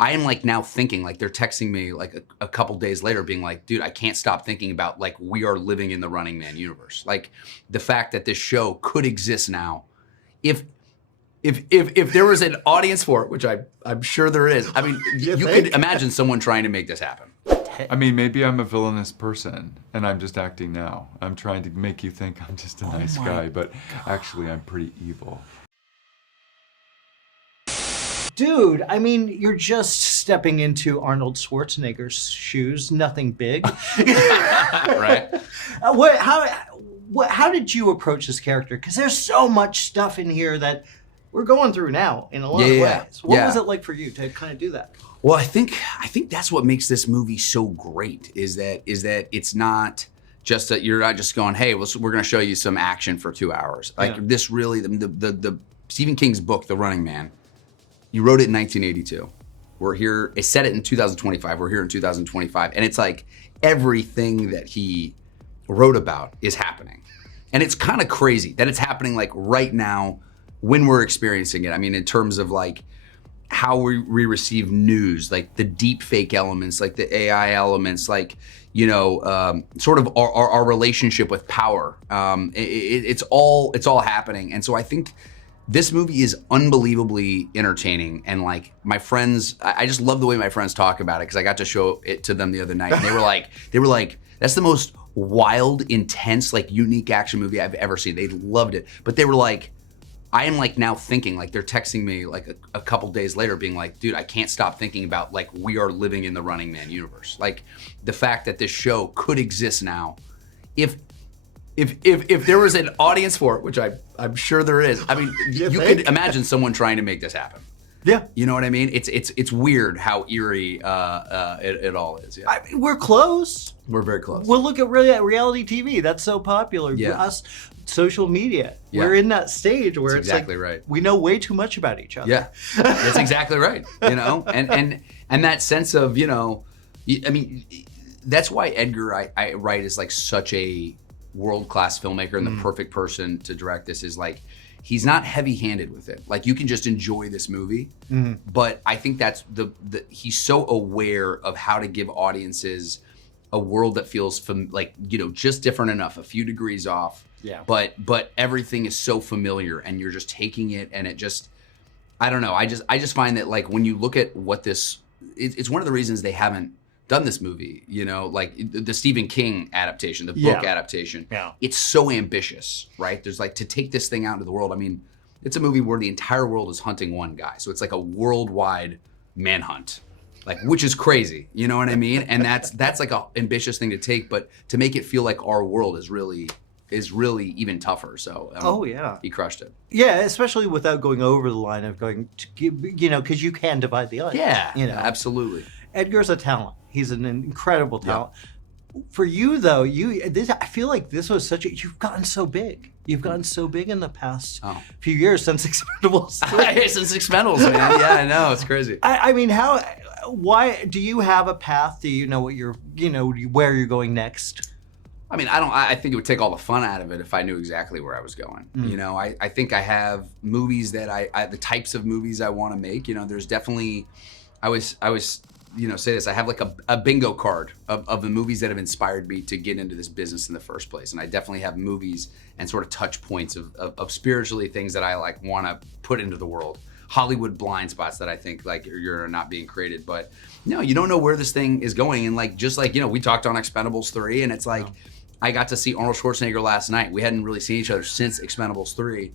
I am like now thinking, like they're texting me like a couple days later being like, dude, I can't stop thinking about like we are living in the Running Man universe. Like the fact that this show could exist now. If there was an audience for it, which I'm sure there is. I mean, you could imagine someone trying to make this happen. I mean, maybe I'm a villainous person and I'm just acting now. I'm trying to make you think I'm just a nice guy, but actually I'm pretty evil. Dude, I mean, you're just stepping into Arnold Schwarzenegger's shoes. Nothing big. Right? How did you approach this character? Because there's so much stuff in here that we're going through now in a lot of ways. What was it like for you to kind of do that? Well, I think that's what makes this movie so great is that it's not just that you're not just going, hey, we're going to show you some action for 2 hours. Like this really, the Stephen King's book, The Running Man, you wrote it in 1982. We're here, it said it in 2025. We're here in 2025. And it's like everything that he wrote about is happening. And it's kind of crazy that it's happening like right now when we're experiencing it. I mean, in terms of like how we receive news, like the deep fake elements, like the AI elements, like, you know, sort of our relationship with power. It's all happening. And so I think this movie is unbelievably entertaining, and like my friends, I just love the way my friends talk about it because I got to show it to them the other night, and they were like, that's the most wild, intense, like unique action movie I've ever seen. They loved it, but they were like, I am like now thinking, like they're texting me like a couple days later being like, dude, I can't stop thinking about like we are living in the Running Man universe. Like the fact that this show could exist now. If there was an audience for it, which I'm sure there is. I mean, you could imagine someone trying to make this happen. Yeah. You know what I mean? It's weird how eerie it all is. Yeah. I mean, we're close. We're very close. Well, look at reality TV. That's so popular. Yeah. Us, social media. Yeah. We're in that stage where That's it's exactly like right. we know way too much about each other. Yeah, that's exactly right. You know, and that sense of, you know, I mean, that's why Edgar Wright is like such a world-class filmmaker and the perfect person to direct this. Is like he's not heavy-handed with it. Like you can just enjoy this movie, but I think that's the he's so aware of how to give audiences a world that feels like, you know, just different enough, a few degrees off. Yeah. But everything is so familiar, and you're just taking it, and it just, I don't know. I just find that like when you look at what this, it's one of the reasons they haven't done this movie, you know, like the Stephen King adaptation, the book adaptation. Yeah. It's so ambitious, right? There's like to take this thing out into the world. I mean, it's a movie where the entire world is hunting one guy. So it's like a worldwide manhunt, like, which is crazy. You know what I mean? And that's like a ambitious thing to take, but to make it feel like our world is really even tougher. So he crushed it. Yeah, especially without going over the line of going to, you know, because you can divide the audience. Yeah, you know, absolutely. Edgar's a talent. He's an incredible talent. Yeah. For you though, I feel like this was you've gotten so big. You've gotten so big in the past few years since Expendables. Since Expendables, man. Yeah, I know, it's crazy. I mean, why do you have a path? Do you know where you're going next? I mean, I think it would take all the fun out of it if I knew exactly where I was going. You know, I think I have movies that the types of movies I want to make. You know, there's definitely, I was, you know, say this, I have like a bingo card of the movies that have inspired me to get into this business in the first place. And I definitely have movies and sort of touch points of spiritually things that I like want to put into the world. Hollywood blind spots that I think like you're not being created. But no, you don't know where this thing is going. And like, just like, you know, we talked on Expendables 3 and it's like, I got to see Arnold Schwarzenegger last night. We hadn't really seen each other since Expendables 3.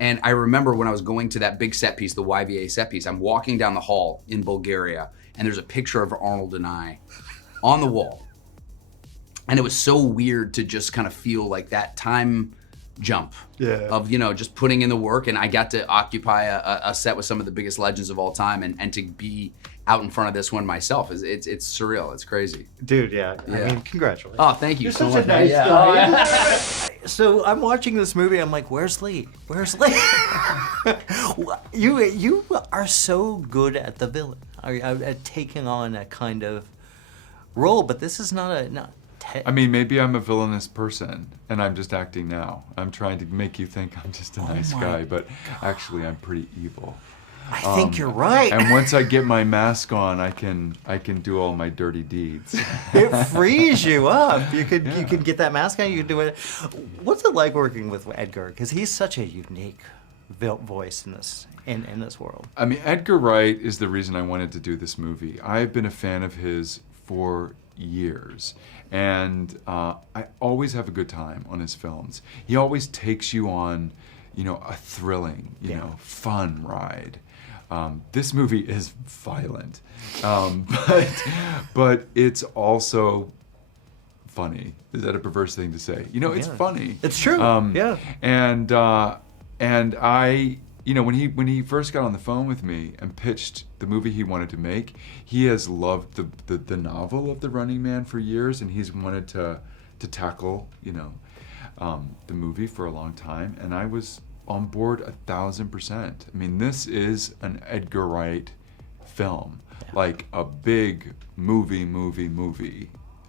And I remember when I was going to that big set piece, the YVA set piece, I'm walking down the hall in Bulgaria, and there's a picture of Arnold and I on the wall. And it was so weird to just kind of feel like that time jump of, you know, just putting in the work. And I got to occupy a set with some of the biggest legends of all time, and to be out in front of this one myself it's surreal. It's crazy. Dude, I mean, congratulations. Oh, thank you so much. Such a nice guy. So I'm watching this movie, I'm like, where's Lee? You are so good at the villain, at taking on a kind of role, but this is not I mean, maybe I'm a villainous person and I'm just acting now. I'm trying to make you think I'm just a nice guy, but actually I'm pretty evil. I think you're right. And once I get my mask on, I can do all my dirty deeds. It frees you up. You could get that mask on. You can do it. What's it like working with Edgar? Because he's such a unique voice in this world. I mean, Edgar Wright is the reason I wanted to do this movie. I've been a fan of his for years, and I always have a good time on his films. He always takes you on, a thrilling, fun ride. This movie is violent, but it's also funny. Is that a perverse thing to say? It's funny. It's true. Yeah. And I, when he first got on the phone with me and pitched the movie he wanted to make, he has loved the novel of The Running Man for years, and he's wanted to tackle, the movie for a long time. And I was on board 1,000%. I mean, this is an Edgar Wright film, like a big movie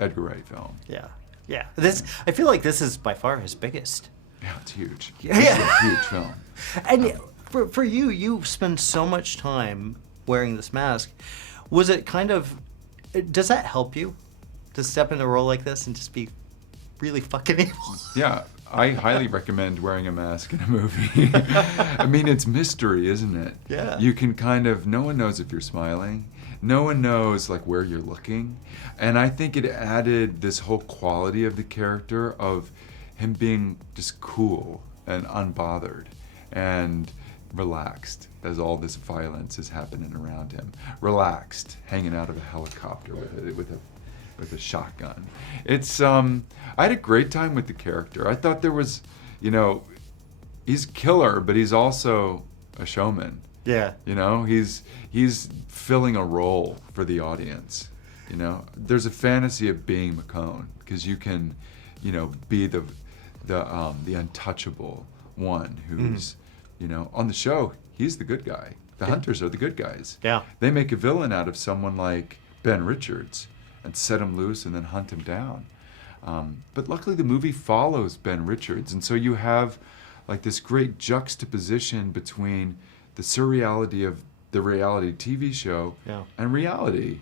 Edgar Wright film. Yeah. I feel like this is by far his biggest. Yeah, it's huge. Yeah. It's a huge film. And for you spend so much time wearing this mask. Was it does that help you to step into a role like this and just be really fucking evil? Yeah, I highly recommend wearing a mask in a movie. I mean, it's mystery, isn't it? Yeah. You can no one knows if you're smiling. No one knows where you're looking. And I think it added this whole quality of the character of him being just cool and unbothered and relaxed as all this violence is happening around him. Relaxed, hanging out of a helicopter with a shotgun. It's I had a great time with the character. I thought there was, he's killer, but he's also a showman. Yeah. He's filling a role for the audience. There's a fantasy of being McCone because you can, be the untouchable one who's, on the show, he's the good guy. The hunters are the good guys. Yeah. They make a villain out of someone like Ben Richards and set him loose and then hunt him down. But luckily the movie follows Ben Richards, and so you have this great juxtaposition between the surreality of the reality TV show and reality,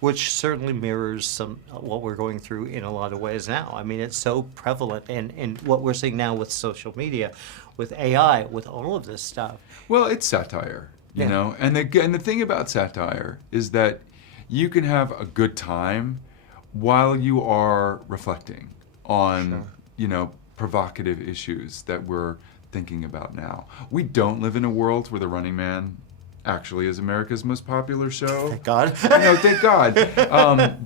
Which certainly mirrors what we're going through in a lot of ways now. I mean, it's so prevalent in what we're seeing now with social media, with AI, with all of this stuff. Well, it's satire, you know? And the thing about satire is that you can have a good time while you are reflecting on, provocative issues that we're thinking about now. We don't live in a world where The Running Man actually is America's most popular show. Thank God. Thank God.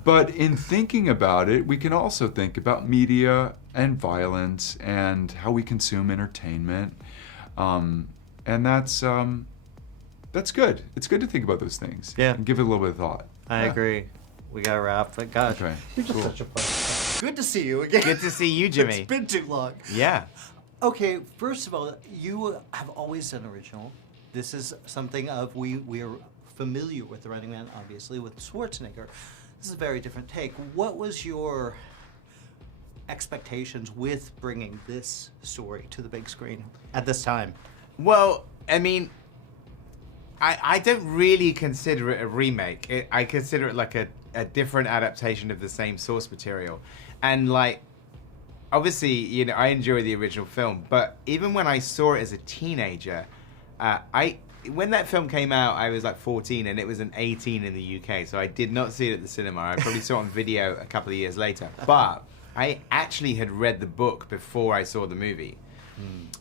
But in thinking about it, we can also think about media and violence and how we consume entertainment. And that's good. It's good to think about those things. Yeah. And give it a little bit of thought. I agree. We got to wrap. But gosh, Okay. you're just such a fun. Good to see you again. Good to see you, Jimmy. It's been too long. Yeah. Okay, first of all, you have always done original. This is something we are familiar with The Running Man, obviously, with Schwarzenegger. This is a very different take. What was your expectations with bringing this story to the big screen at this time? Well, I mean, I don't really consider it a remake. I consider it like a different adaptation of the same source material. And obviously, I enjoy the original film, but even when I saw it as a teenager, when that film came out, I was 14 and it was an 18 in the UK, so I did not see it at the cinema. I probably saw it on video a couple of years later. But I actually had read the book before I saw the movie.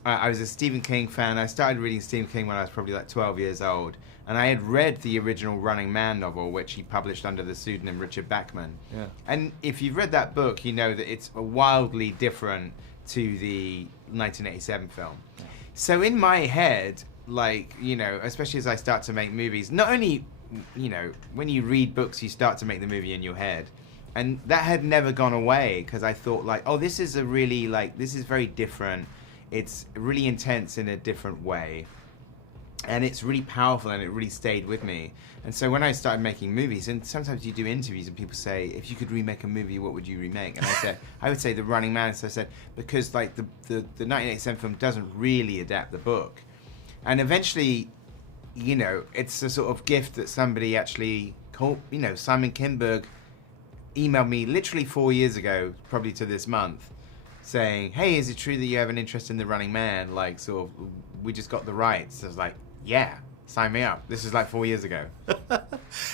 I was a Stephen King fan. I started reading Stephen King when I was probably 12 years old. And I had read the original Running Man novel, which he published under the pseudonym Richard Bachman. Yeah. And if you've read that book, you know that it's wildly different to the 1987 film. Yeah. So in my head, especially as I start to make movies, not only, when you read books, you start to make the movie in your head. And that had never gone away because I thought this is this is very different. It's really intense in a different way. And it's really powerful and it really stayed with me. And so when I started making movies, and sometimes you do interviews and people say, if you could remake a movie, what would you remake? And I would say The Running Man. So I said, because the 1987 film doesn't really adapt the book. And eventually you know, it's a sort of gift that somebody actually called, you know, Simon Kinberg emailed me literally 4 years ago, probably to this month, saying, hey, is it true that you have an interest in The Running Man? Like, sort of, we just got the rights. I was like, yeah, sign me up. This is like 4 years ago.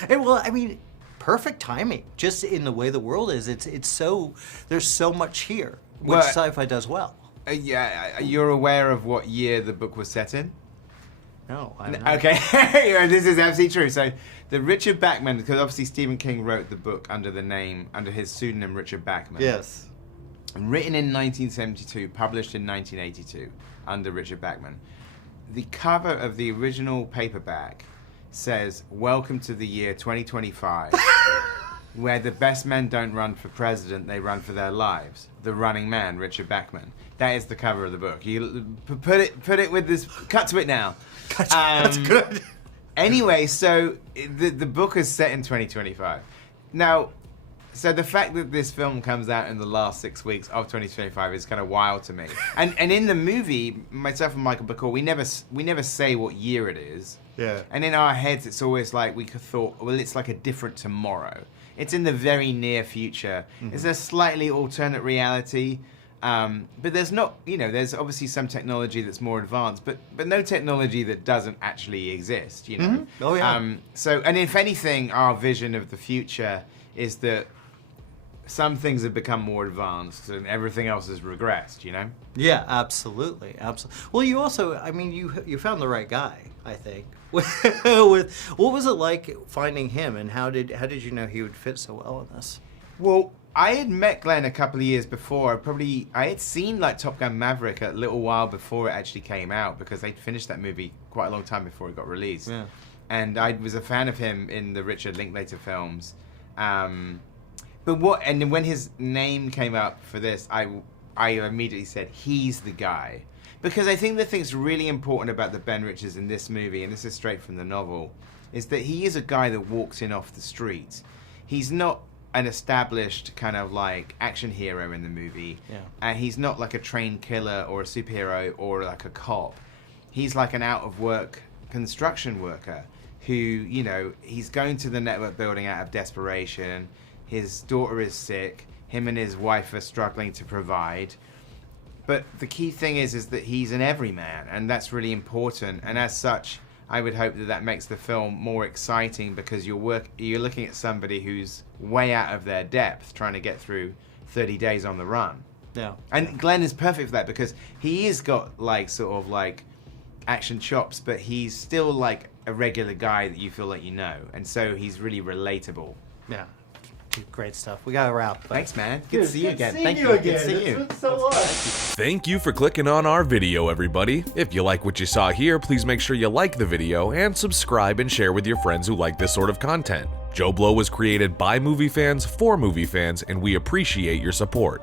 And well, I mean, perfect timing. Just in the way the world is, it's so, there's so much here, which Well, sci-fi does well. Yeah, you're aware of what year the book was set in? No, I'm not. Okay, this is absolutely true. So, the Richard Bachman, because obviously Stephen King wrote the book under his pseudonym Richard Bachman. Yes. Written in 1972, published in 1982 under Richard Bachman. The cover of the original paperback says, "Welcome to the year 2025, where the best men don't run for president, they run for their lives. The Running Man, Richard Bachman." That is the cover of the book. You put it with this. Cut to it now. That's good. Anyway, so the book is set in 2025. Now, so the fact that this film comes out in the last 6 weeks of 2025 is kind of wild to me. And in the movie, myself and Michael Bacall, we never say what year it is. Yeah. And in our heads, it's always like we could thought, well, it's like a different tomorrow. It's in the very near future. Mm-hmm. It's a slightly alternate reality. But there's not, you know, there's obviously some technology that's more advanced, but no technology that doesn't actually exist, you know. Mm-hmm. Oh, yeah. So, and if anything, our vision of the future is that some things have become more advanced and everything else has regressed, you know? Yeah, absolutely, absolutely. Well, you also, I mean, you found the right guy, I think. With what was it like finding him, and how did you know he would fit so well in this? Well, I had met Glenn a couple of years before. I had seen like Top Gun Maverick a little while before it actually came out, because they'd finished that movie quite a long time before it got released. Yeah. And I was a fan of him in the Richard Linklater films. And then when his name came up for this, I immediately said, he's the guy. Because I think the thing that's really important about the Ben Richards in this movie, and this is straight from the novel, is that he is a guy that walks in off the street. He's not an established kind of like action hero in the movie. Yeah. And he's not like a trained killer or a superhero or like a cop. He's like an out of work construction worker who, you know, he's going to the network building out of desperation. His daughter is sick. Him and his wife are struggling to provide. But the key thing is that he's an everyman, and that's really important. And as such, I would hope that makes the film more exciting, because you're looking at somebody who's way out of their depth, trying to get through 30 days on the run. Yeah. And Glenn is perfect for that, because he has got like sort of like action chops, but he's still like a regular guy that you feel like you know, and so he's really relatable. Yeah. Great stuff. We gotta wrap. Thanks, man. Good to see you again. Thank you again. Good to see you. It's been so long. Thank you for clicking on our video, everybody. If you like what you saw here, please make sure you like the video and subscribe and share with your friends who like this sort of content. JoBlo was created by movie fans for movie fans, and we appreciate your support.